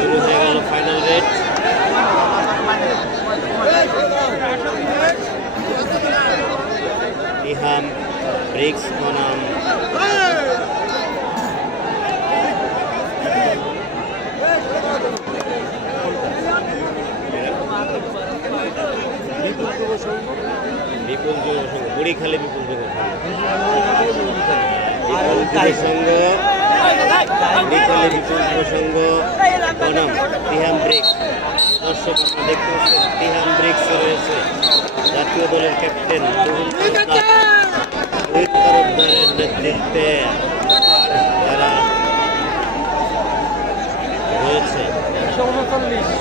শুরু হয়ে গেল ফাইনাল রেট। ইহাম ব্রিক্স বনাম বিপুল যুব সংঘ, বুড়িখালী বিপুল যুব সংঘ, বিপুল যুব সংঘ বনাম তিহাম ব্রিক্স। দর্শক আপনারা দেখতে পাচ্ছেন তিহাম ব্রিক্স রয়েছে জাতীয় দলের ক্যাপ্টেন রোহিত তালুকদারের নেতৃত্বে। যারা রয়েছে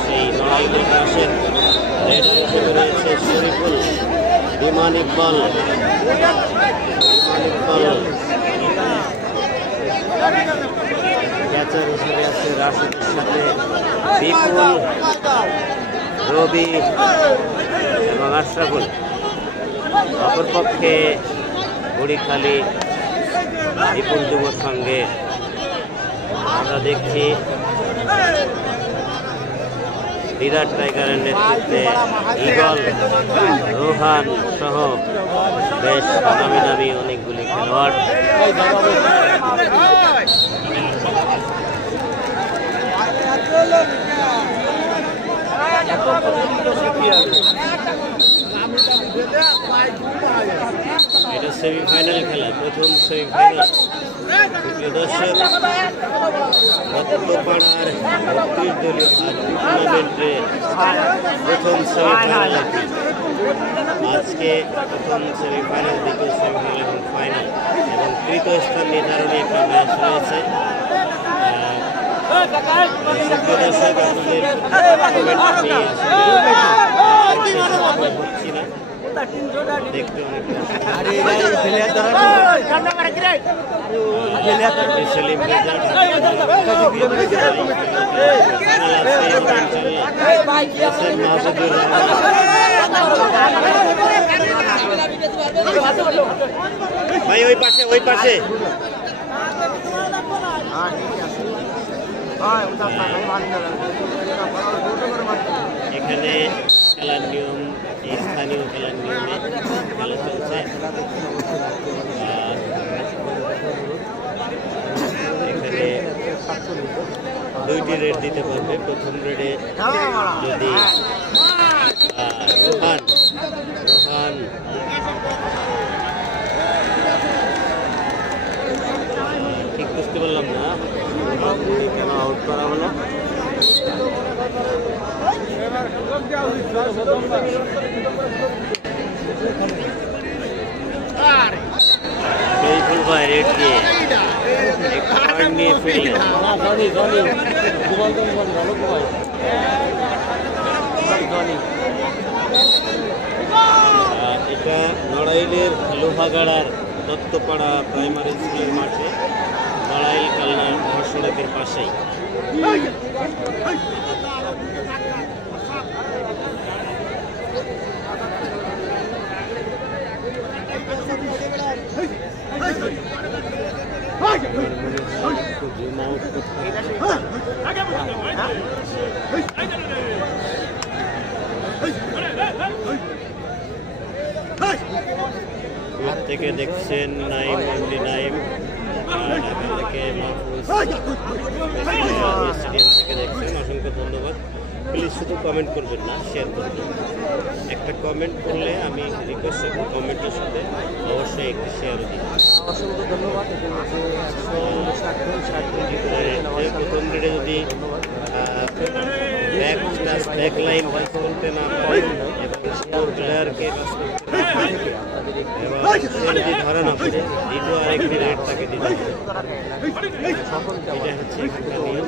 সেই লড়াই দেখে আসেন। রেড হিসেবে রয়েছে শরীফুল, বিমান ইকবাল, ক্যাচার হিসেবে আছে রাশিদের সাথে বিপুল, রবি এবং আশরাফুল। অপরপক্ষে বুড়িখালী বিপুল যুবর সঙ্গে আমরা দেখছি বিরাট টাইগারের নেতৃত্বে ইগল, রোহান সহ বেশ দামি দামি অনেকগুলি খেলোয়াড়। এটা সেমিফাইনাল খেলা, প্রথম সেমিফাইনাল। দর্শক, দত্তপাড়ার ৩২ দলীয় টুর্নামেন্টে প্রথম সেমিফাইনাল। আজকে প্রথম সেমিফাইনাল, দ্বিতীয় সেমিফাইনাল এবং ফাইনাল এবং তৃতীয় স্থান নির্ধারণী একটা ম্যাচ রয়েছে। দর্শক, আপনাদের হচ্ছি না, দেখতে অনেক ভাই ওই পাশে এখানে খেলার নিয়ম, স্থানীয় খেলার নিয়মে খেলা চলছে। এখানে 2টি রেড দিতে পারবে। প্রথম রেডে যদি রোহান ঠিক বুঝতে পারলাম না কেন আউট করা হলো। শরীফুল ভাই রেড দিয়ে পয়েন্ট নিয়ে ফিরলেন। এটা নড়াইলের লোহাগাড়ার দত্তপাড়া প্রাইমারি স্কুলের মাঠে, নড়াইল কালনা মহাসড়কের পাশেই। থেকে দেখছেন নাইম, নাইম ঢাকা থেকে মাহফুজ স্টেডিয়াম থেকে দেখছেন। অসংখ্য ধন্যবাদ। প্লিজ শুধু কমেন্ট করবেন না, শেয়ার করবেন। একটা কমেন্ট করলে আমি রিকোয়েস্ট করব কমেন্টের সাথে অবশ্যই একটি শেয়ারও দিন। অসংখ্য ধন্যবাদ। প্রথম রেডে যদি ব্যাক লাইন কাজ করতে না পারেন এবং প্লেয়ারকে কাজ করতে না পারেন এবং যদি ধরা না পড়ে দ্বিতীয় আরেকটি রেড তাকে দিতে হবে। এটা হচ্ছে এখানকার নিয়ম।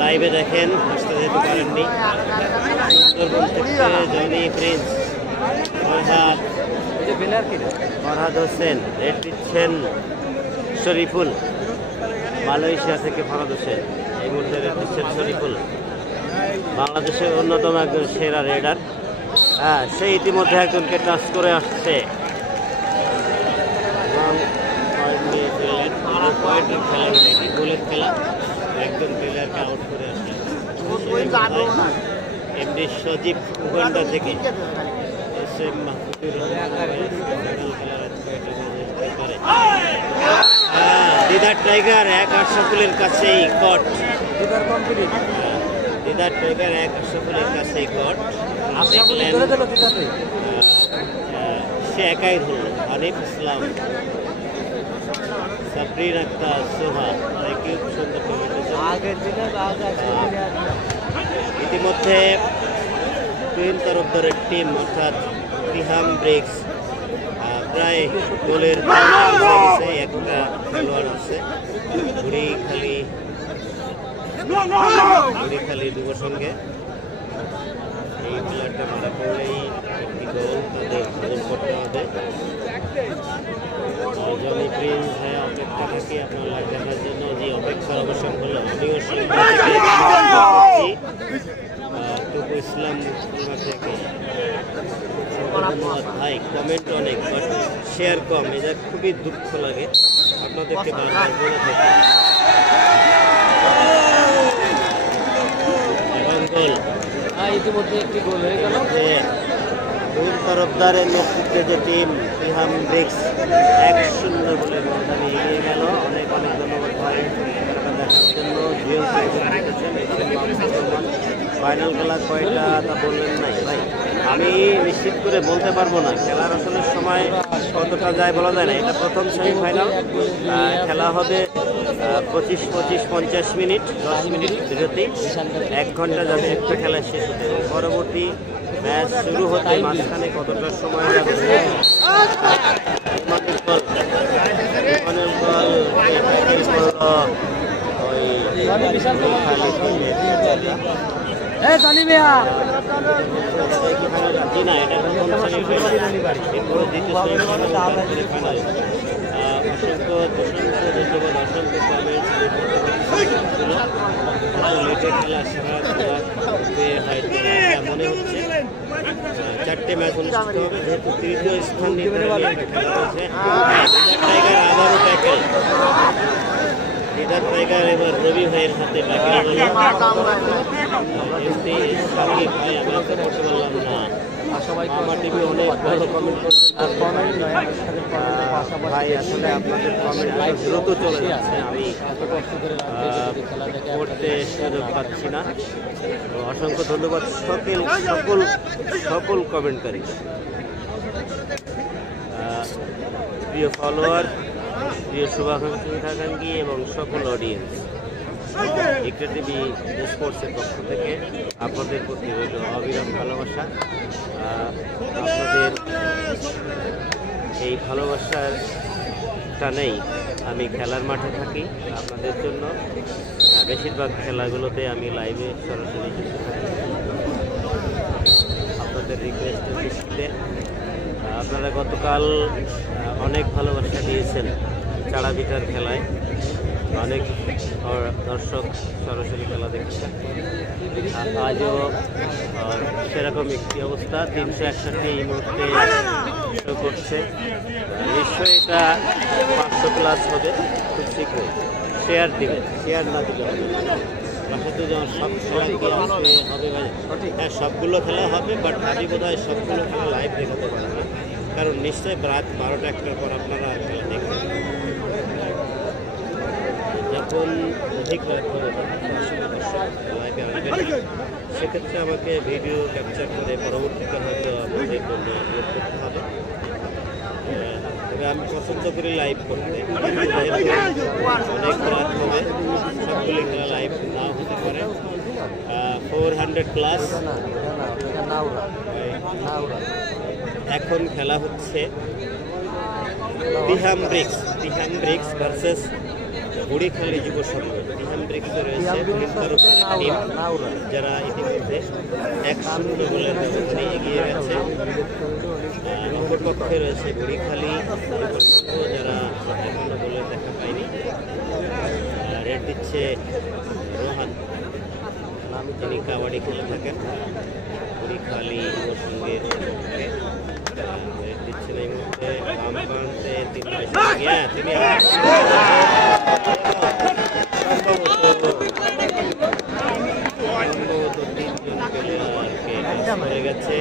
লাইভে দেখেন, আসতে যেতে পারেননি। সুন্দরবন থেকে Johnny Prince, Farhad Hossain, red দিচ্ছেন শরীফুল। মালয়েশিয়া থেকে ফরহাদ হোসেন। এই মুহূর্তে শরীফুল বাংলাদেশের অন্যতম একজন সেরা রেডার। হ্যাঁ, সে ইতিমধ্যে একজনকে টাচ করে আসছে এবং পয়েন্টের খেলা নয়, এটি গোলের খেলা। একজন প্লেয়ারকে আউট করে আসছে এমডি সজীব উগান্ডা থেকে। এস এম মাহফুজুর দিদার টাইগার এক আশরাফুলের কাছেই কট। দিদার টাইগার এক আশরাফুলের কাছেই কট। দেখলেন সে একাই ধরল। হানিফ ইসলাম, সাবরিন আক্তার, সোহা খুব সুন্দর ইতিমধ্যে টুইন তরফদারের টিম অর্থাৎ তিহাম ব্রিক্স প্রায় গোলের একটা খেলোয়াড় আছে বুড়িখালি যুব সঙ্গে। এই প্লেয়ারটা মারা পড়লেই একটি গোল তাদের গোল করতে হবে। জনি প্রিন্স হ্যাঁ অপেক্ষা থাকি আপনার লাইভ দেখার জন্য। যে অপেক্ষার অবসান হলো। আমিও টুকু ইসলাম থেকে ধন্যবাদ ভাই। কমেন্ট অনেক বাট শেয়ার কম, এটা খুবই দুঃখ লাগে আপনাদেরকে বারবার বলে থাকি। এবং গোল ইতিমধ্যে একটি গোল হয়ে গেল। টুইন তরফদারের নেতৃত্বে যে টিম তিহাম ব্রিক্স 1-0 বলে ব্যবধানে এগিয়ে গেল। অনেক অনেক ধন্যবাদ ভাই খেলাটা দেখার জন্য। ফাইনাল খেলা কয়টা তা বললেন নাই ভাই, আমি নিশ্চিত করে বলতে পারবো না। খেলার আসলে সময় কতটা যায় বলা যায় না। এটা প্রথম সেমিফাইনাল, খেলা হবে 25-50 মিনিট, 10 মিনিট বিরতি, 1 ঘন্টা যাবে একটা খেলা শেষ হতে। পরবর্তী ম্যাচ শুরু হতে মাঝখানে কতটা সময় লাগবে। অসংখ্য ধন্যবাদ, অসংখ্য লেটে খেলা মনে হচ্ছে। 4টে ম্যাচ অনুষ্ঠিত হবে, যেহেতু তৃতীয় স্থান নির্ধারণী খেলা হয়েছে। টাইগার আবারও ট্যাকেল। দিদার টাইগার এবার রবি ভাইয়ের হাতে ট্যাকেল হলো। এমনি সাকিব ভাই আমি তো করতে পারলাম না। আমার টিভি অনেক ভালো কমেন্ট করছে ভাই, আসলে আপনাদের কমেন্ট দ্রুত চলে যাচ্ছে, আমি করতে সুযোগ পাচ্ছি না। তো অসংখ্য ধন্যবাদ সকল কমেন্টকারী, প্রিয় ফলোয়ার, প্রিয় শুভাকাঙ্ক্ষী এবং সকল অডিয়েন্স। ইকরা টিভি স্পোর্টসের পক্ষ থেকে আপনাদের প্রতি রইল অবিরাম ভালোবাসা। আপনাদের এই ভালোবাসার টানেই আমি খেলার মাঠে থাকি আপনাদের জন্য। বেশিরভাগ খেলাগুলোতে আমি লাইভে সরাসরি যুক্ত থাকি আপনাদের রিকোয়েস্টের দৃষ্টিতে। আপনারা গতকাল অনেক ভালোবাসা দিয়েছেন চাড়া বিটার খেলায়, অনেক দর্শক সরাসরি খেলা দেখছেন। আজও সেরকম একটি অবস্থা, 361 এই মুহূর্তে শো করছে। নিশ্চয়ই এটা 500 প্লাস হবে খুব শীঘ্রই। শেয়ার দিবেন, শেয়ার না দিলে হবে বাসাতে যেমন সব খেলা কি আসবে হবে ভাই। হ্যাঁ, সবগুলো খেলা হবে, বাট আমি বোধ হয় সবগুলো খেলা লাইভ দেখাতে পারবো না, কারণ নিশ্চয়ই রাত 12টা 1টার পর আপনারা আর খেলা দেখবেন। যখন অধিক রাত হবে লাইভে আসবেন, সেক্ষেত্রে আমাকে ভিডিও ক্যাপচার করে পরবর্তীতে হয়তো আপনাদের জন্য আপলোড করতে হবে। তবে আমি পছন্দ করি লাইভ করতে, অনেক রাত হবে, সবগুলি খেলা লাইভ নাও হতে পারে। 400 প্লাস এখন খেলা হচ্ছে তিহাম ব্রিক্স ভার্সেস বুড়িখালি যুব সংঘ। তিহাম ব্রিক্সে রয়েছে টিম, যারা ইতিমধ্যে 1-0 গোলের ব্যবধানে এগিয়ে গেছে। অপরপক্ষে রয়েছে বুড়িখালি যুব সংঘ, যারা এখনো গোলের দেখা পায়নি। দিচ্ছে রোহান, তিনি কাবাডি খেলে থাকেন কুড়িখালি যুব সংঘের রেড দিচ্ছেন এই মুহূর্তে বাম প্রান্তে তিনি সম্ভবত 3 জন প্লেয়ারকে হয়ে গেছে,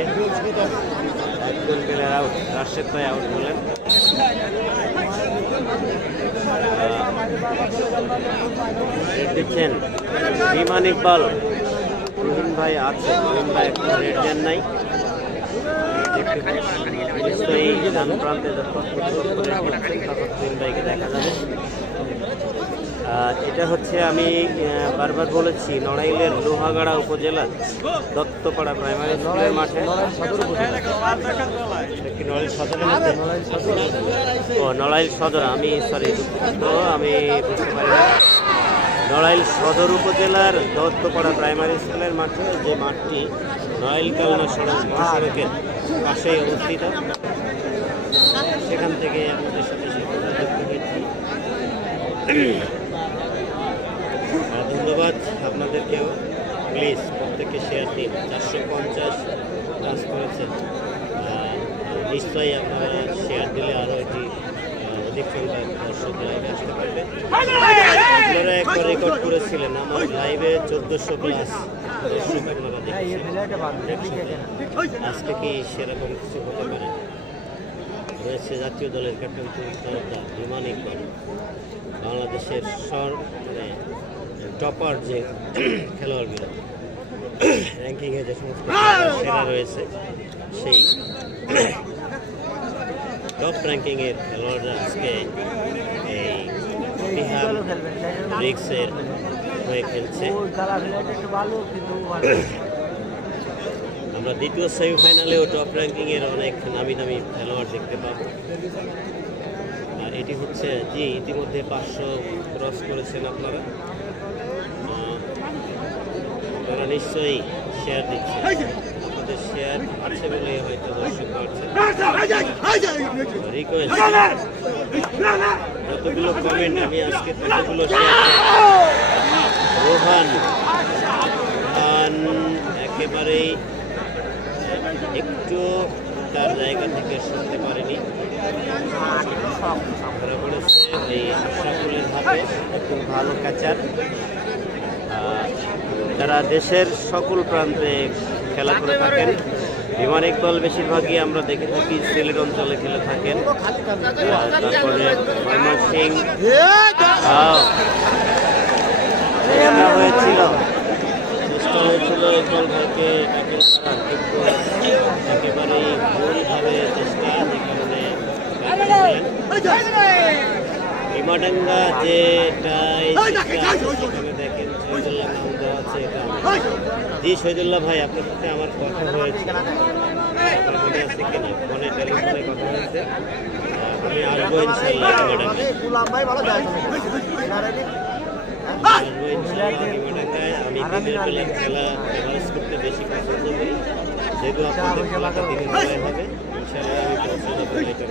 1 প্লেয়ার আউট, রাশেদ ভাই আউট বলেন। রেড দিচ্ছেন বিমান ইকবাল, রহিম ভাই আছে, রহিম ভাই এখন রেড দেন নাই, নিশ্চয়ই ডান প্রান্তে রহিম ভাইকে দেখা যাবে। এটা হচ্ছে আমি বারবার বলেছি নড়াইলের লোহাগাড়া উপজেলার দত্তপাড়া প্রাইমারি স্কুলের মাঠে। ও নড়াইল সদর, আমি সরি আমি বুঝতে পারি না, নড়াইল সদর উপজেলার দত্তপাড়া প্রাইমারি স্কুলের মাঠে, যে মাঠটি নড়াইল কালনা মহাসড়কের পাশেই অবস্থিত। সেখান থেকে আমাদের সাথে যুক্ত হয়েছি। ধন্যবাদ আপনাদেরকেও, প্লিজ প্রত্যেককে শেয়ার দিন। 450 কাজ করেছেন, নিশ্চয়ই আপনারা শেয়ার দিলে আরও এটি অধিক সংখ্যক দর্শক লাইভে আসতে পারবে। আপনারা একবার রেকর্ড করেছিলেন আমার লাইভে 1400 প্লাস দর্শক আপনারা দেখছেন। আজকে কি সেরকম কিছু হতে পারে? রয়েছে জাতীয় দলের ক্যাপ্টেন তরফদার বিমান ইকবাল, বাংলাদেশের টপার যে খেলোয়াড়গুলো র্যাঙ্কিংয়ে যে সমস্ত সেরা রয়েছে, সেই টপ র্যাঙ্কিংয়ের খেলোয়াড়রা আজকে এই বিহার ব্রিক্সের হয়ে খেলছে। আমরা দ্বিতীয় সেমিফাইনালেও টপ র্যাঙ্কিংয়ের অনেক নামি দামি খেলোয়াড় দেখতে পাবো। আর এটি হচ্ছে জি ইতিমধ্যে 500 ক্রস করেছেন আপনারা নিশ্চয়ই শেয়ার দিচ্ছেন, আপনাদের শেয়ার আছে বলে হয়তো দর্শক পাচ্ছেন। রিকোয়েস্ট যতগুলো কমেন্ট আমি আজকে ততগুলো রোহান একেবারেই একটু তার জায়গা থেকে শুনতে পারেনি, ধরা পড়েছে এই আশরাফুলের হাতে। খুব ভালো ক্যাচার, যারা দেশের সকল প্রান্তে খেলা করে থাকেন। বিমান ইকবাল বেশিরভাগই আমরা দেখে থাকি সিলেট অঞ্চলে খেলে থাকেন, তারপরে ময়মনসিং হয়েছিল, চেষ্টা হয়েছিল ইকবাল ভাইকে ট্যাকেল করার, কিন্তু একেবারেই ভুলভাবে চেষ্টা, যে কারণে ইমাডাঙ্গা যেটাই সেখানে দেখেন শহীদুল্লাহ নাম দেওয়া আছে। এটা জি শহীদুল্লাহ ভাই, আপনার সাথে আমার কথা হয়েছে, আপনার মনে আছে কিনা, ফোনে টেলিফোনে কথা হয়েছে। আমি আসবো ইনশাল্লাহ ইমাডাঙ্গায়, আসবো ইনশাল্লাহ ইমাডাঙ্গায়। আমি দিনের বেলার খেলা এভারেজ করতে বেশি পছন্দ করি, যেহেতু আপনাদের খেলাটা দিনের বেলায় হবে, ইনশাল্লাহ আমি পৌঁছে যাবো এটা।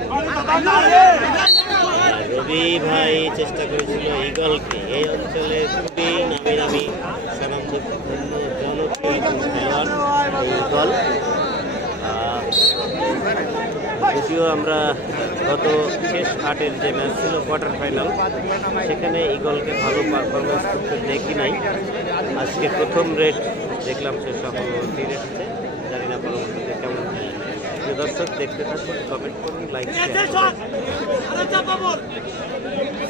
রবি ভাই চেষ্টা করেছিল ইগলকে, এই অঞ্চলে খুবই নামি নামি স্বনামধন্য জনপ্রিয় খেলোয়াড় ইগল। যদিও আমরা গত শেষ 8-এর যে ম্যাচ ছিল কোয়ার্টার ফাইনাল, সেখানে ইগলকে ভালো পারফরমেন্স করতে দেখি নাই। আজকে প্রথম রেড দেখলাম, সে সফল রেটে, জানি না পরবর্তীতে কেমন খেলে। দর্শক দেখতে থাকুন, কমেন্ট করুন, লাইক শেয়ার করুন।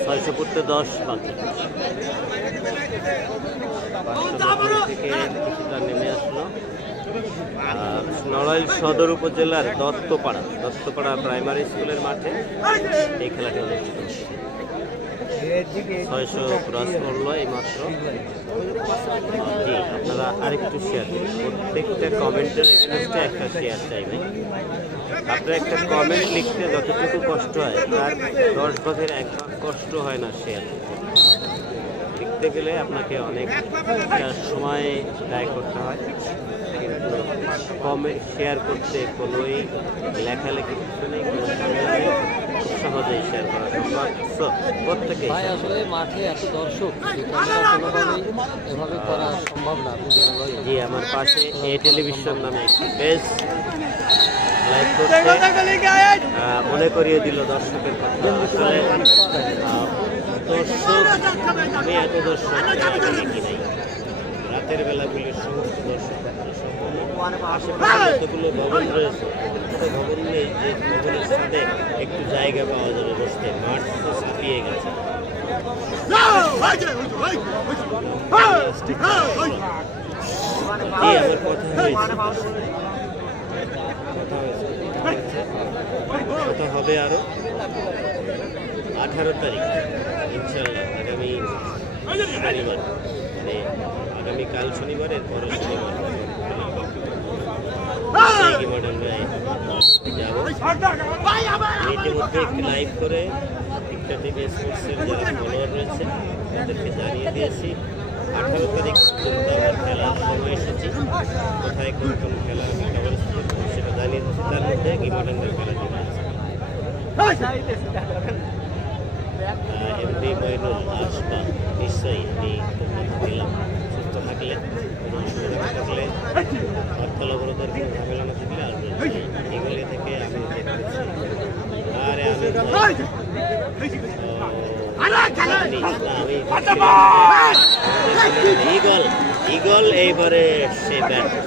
600 করতে 10 বাকি, 500 থেকে কিছুটা নেমে আসলো। নড়াইল সদর উপজেলার দত্তপাড়া প্রাইমারি স্কুলের মাঠে এই খেলাটি অনুষ্ঠিত হচ্ছে। 600 ক্রস করলো এই মাত্র। জি আপনারা আরেকটু শেয়ার দিন, প্রত্যেকটা কমেন্টের এগেনস্টে একটা শেয়ার চাইবে। আপনার একটা কমেন্ট লিখতে যতটুকু কষ্ট হয়, তার 10 ভাগের 1 ভাগ কষ্ট হয় না শেয়ার লিখতে গেলে। আপনাকে অনেক সময় ব্যয় করতে হয়, কিন্তু কমেন্ট শেয়ার করতে কোনোই লেখালেখি কিছু নেই, কোনো ঝামেলা নেই। খুব সহজেই শেয়ার করা সম্ভব। সো প্রত্যেকে ভাই আসলে মাঠে এত দর্শক কোনোভাবেই এভাবে করা সম্ভব না। জি, আমার পাশে এ টেলিভিশন নামে একটি পেজ লাইভ করছে, মনে করিয়ে দিল দর্শকের কথা। আসলে দর্শক, আমি এত দর্শক কি নাই, রাতের বেলাগুলির সমস্ত দর্শক আশেপাশে যতগুলো ভবন রয়েছে, ভবন নেই যে ভবনের সাথে একটু জায়গা পাওয়া যাবে বসতে, মাঠ তো ছাপিয়ে গেছে। জি, আমার কথা হয়েছে, কথা হবে আরো 18 তারিখ ইনশাল্লাহ, আগামী শনিবার, মানে আগামীকাল শনিবারের পরের শনিবার ইতিমধ্যে একটি লাইভ করে একটা টিভি স্পোর্টসের যারা ফলোয়ার রয়েছে তাদেরকে জানিয়ে দিয়েছি 18 তারিখ পর্যন্ত আমার খেলার সময়সূচি, কোথায় কোন কোন খেলা আমি কভারেজ করব সেটা জানিয়ে দিচ্ছি। তার মধ্যে গিমাডাঙ্গার খেলাটি রয়েছে। এমডি মইনুল আসবা, নিশ্চয়ই আমি কথা দিলাম, সুস্থ থাকলে কোনো অসুবিধা না থাকলে হরতাল অবরোধের কোনো ঝামেলা না থাকলে আসবেন। এগুলি থেকে আমি দেখতেছি আরে আমি ইগল এইবারে সে ব্যর্থ,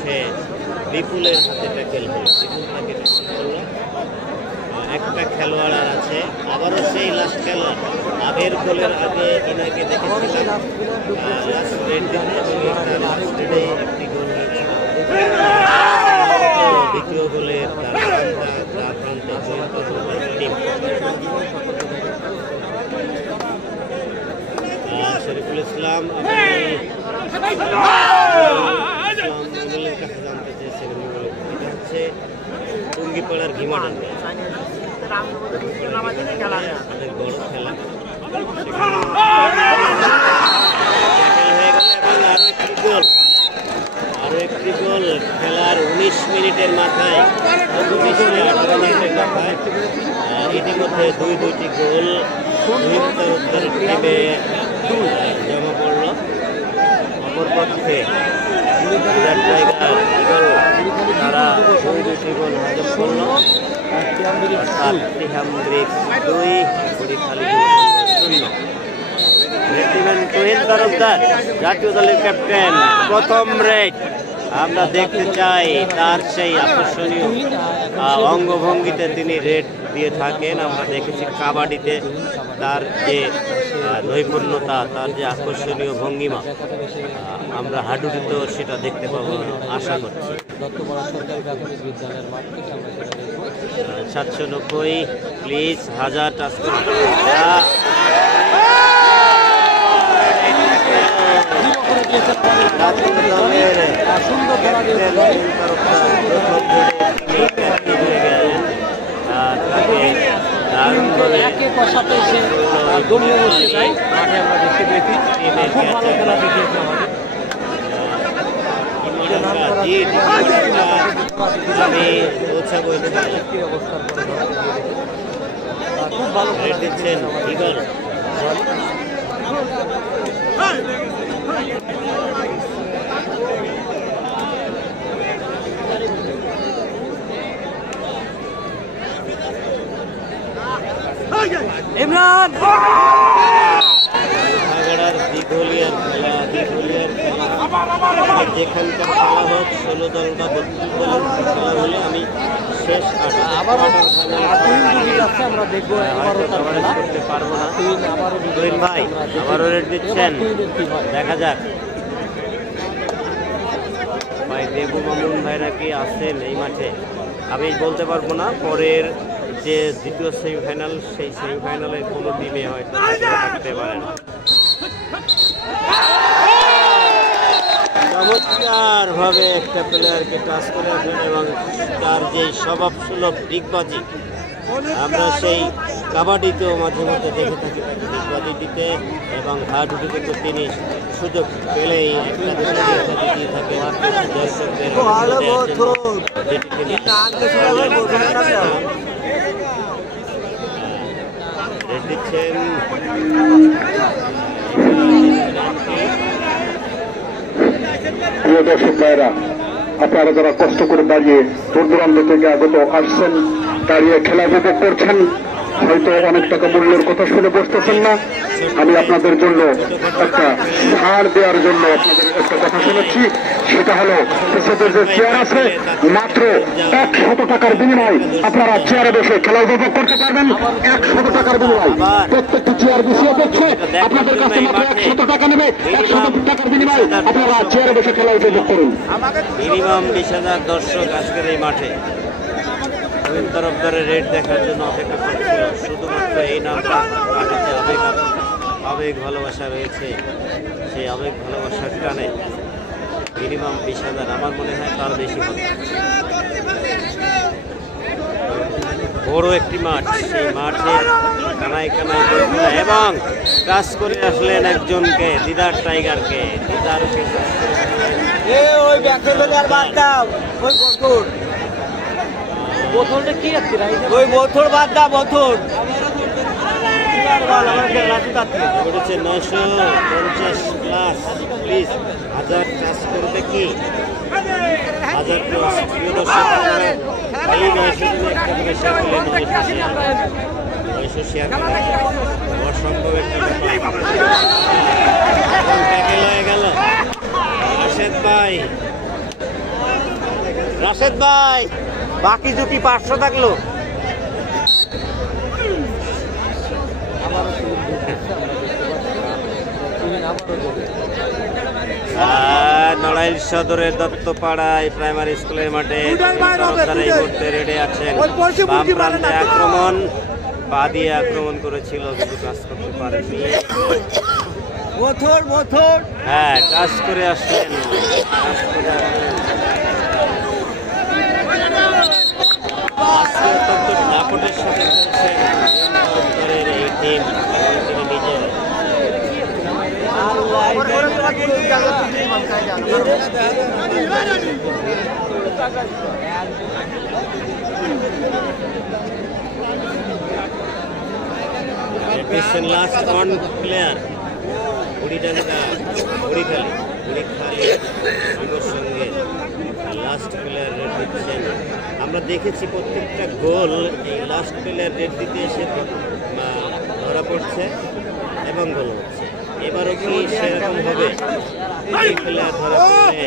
সে বিপুলের হাতে ট্যাকেল হল, বিপুল তাকে ট্যাকেল করলো। একটা খেলোয়াড় আর আছে, আবারও সেই লাস্ট খেলোয়াড় আবের গোলের আগে ইনাকে দেখেছিলাম লাস্ট রেড দিনে, একটি গোল হয়েছে, দ্বিতীয় গোলের শরীফুল ইসলাম মমিনুলের কাছে জানতে চেয়েছেন, এটা হচ্ছে টুঙ্গিপাড়ার ঘিমাডাঙ্গা, অনেক বড় খেলা, হয়ে গেল এবং আরো একটি গোল খেলার 19 মিনিটের মাথায়, 19 মিনিটের মাথায় ইতিমধ্যে দুইটি গোল উত্তর টিমে জমা পড়ল। অপরপক্ষে তারা দুইটি গোল হজম করল, জাতীয় দলের ক্যাপ্টেন প্রথম রেড আমরা দেখতে চাই, তার সেই আকর্ষণীয় অঙ্গভঙ্গিতে তিনি রেড দিয়ে থাকেন। আমরা দেখেছি কাবাডিতে তার যে নৈপুণ্যতা, তার যে আকর্ষণীয় ভঙ্গিমা, আমরা হাডুডুতেও সেটা দেখতে পাবো আশা করছি। 790 প্লিজ, 1000 টাচ করে দারুণভাবে দলীয় বসতে চাই মাঠে আমরা দেখতে পেয়েছি, খুব ভালো খেলা দেখিয়েছে খুব ভালো দিচ্ছেন ইগল। ইমরান দিঘলিয়ার খেলা, যেখানকার খেলা হোক 16 দল বা 32 দলের খেলা হলে আমি শেষ আবার আমরা দেখবো, করতে পারবো না। তুহিন ভাই আবারও রেড দিচ্ছেন, দেখা যাক। ভাই দেবু মামুন ভাইরা কি আছেন এই মাঠে আমি বলতে পারবো না। পরের যে দ্বিতীয় সেমিফাইনাল, সেই সেমিফাইনালের কোনো টিমে হয়তো থাকতে পারে না। চমৎকার ভাবে একটা প্লেয়ারকে টাচ করে আসেন এবং তার যে স্বভাব সুলভ দিগবাজি, আমরা সেই কাবাডিতেও মাঝে মধ্যে দেখে থাকি, দিগবাজিটিতে এবং হাডুডিতে তো তিনি সুযোগ পেলেই একটা দিয়ে থাকেন দর্শকদের, দিচ্ছেন। প্রিয় দর্শক ভাইরা, আপনারা যারা কষ্ট করে দাঁড়িয়ে দূর দূরান্ত থেকে আগত আসছেন, দাঁড়িয়ে খেলা উপভোগ করছেন, হয়তো অনেক টাকা মূল্যের কথা শুনে বসতেছেন না। আমি আপনাদের জন্য একটা ছাড় দেওয়ার জন্য আপনাদের একটা কথা শুনেছি, সেটা হলো পেছনের যে চেয়ার আছে মাত্র 100 টাকার বিনিময় আপনারা চেয়ারে বসে খেলা উপভোগ করতে পারবেন। 100 টাকার বিনিময় প্রত্যেকটি চেয়ার বসিয়ে দিচ্ছে, আপনাদের কাছে মাত্র 100 টাকা নেবে। 100 টাকার বিনিময় আপনারা চেয়ারে বসে খেলা উপভোগ করুন। মিনিমাম 20,000 দর্শক আজকের এই মাঠে তরফদারের রেট দেখার জন্য অপেক্ষা করছিল। শুধুমাত্র এই নামটা কাটাতে আবেগ ভালোবাসা রয়েছে, সেই আবেগ ভালোবাসার টানে মিনিমাম 20,000, আমার মনে হয় তার বেশি হবে। বড় একটি মাঠ, সেই মাঠে কানায় কানায় এবং কাজ করে আসলেন একজনকে, দিদার টাইগারকে। দিদারকে বোতলটা কি রাখছি ওই বোতল বাদ দা, বোতল করেছে 950 প্লাস, প্লিজ 1000 চাষ করবে কি 1000 প্লাস। প্রিয় দর্শক, এই 900 দিনে একটা করে শেয়ার করলে 900 শেয়ার করা অসম্ভব একটা ব্যাপার। ট্যাকেল হয়ে গেল রাশেদ ভাই। রাশেদ ভাই, বাকি জুটি 500 থাকলো। নড়াইল সদরের দত্তপাড়ায় প্রাইমারি স্কুলের মাঠে এই মুহূর্তে রেডে আছেন। বাম প্রান্তে আক্রমণ, পা দিয়ে আক্রমণ করেছিল কিন্তু কাজ করতে পারেনি। হ্যাঁ, কাজ করে আসলেন, কাজ করে আসলেন। আজকে অত্যন্ত দাপটের সাথে খেলছেন এই টিম। তিনি নিজের লাস্ট অন প্লেয়ার সঙ্গে লাস্ট প্লেয়ার রেট দিচ্ছেন। আমরা দেখেছি প্রত্যেকটা গোল এই লাস্ট প্লেয়ার রেট দিতে এসে ধরা পড়ছে এবং গোল হচ্ছে। এবারও কি সেরকম হবে? এই প্লেয়ার ধরা পড়লে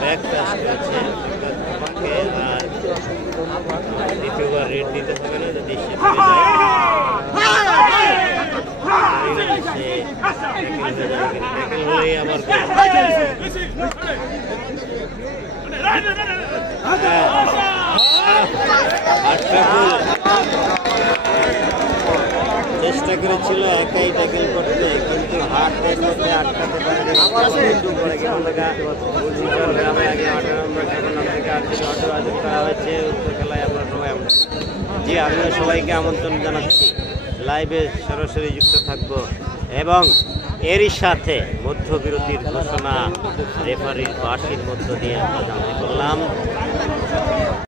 ব্যাক পাস করেছে, আর দ্বিতীয়বার রেট দিতে হবে না যদি সে হলেই আবার চেষ্টা করেছিল একাই ট্যাকেল করতে, কিন্তু হাটের মধ্যে আটকাতে পারেনি। গ্রামে আগে 18 নম্বর থেকে 8 আয়োজন করা হয়েছে উত্তর খেলায়। আমরা সবাই জি, আমিও সবাইকে আমন্ত্রণ জানাচ্ছি, লাইভে সরাসরি যুক্ত থাকবো এবং এরই সাথে মধ্যবিরতির ঘোষণা রেফারির বাঁশির মধ্য দিয়ে আমরা জানতে পারলাম।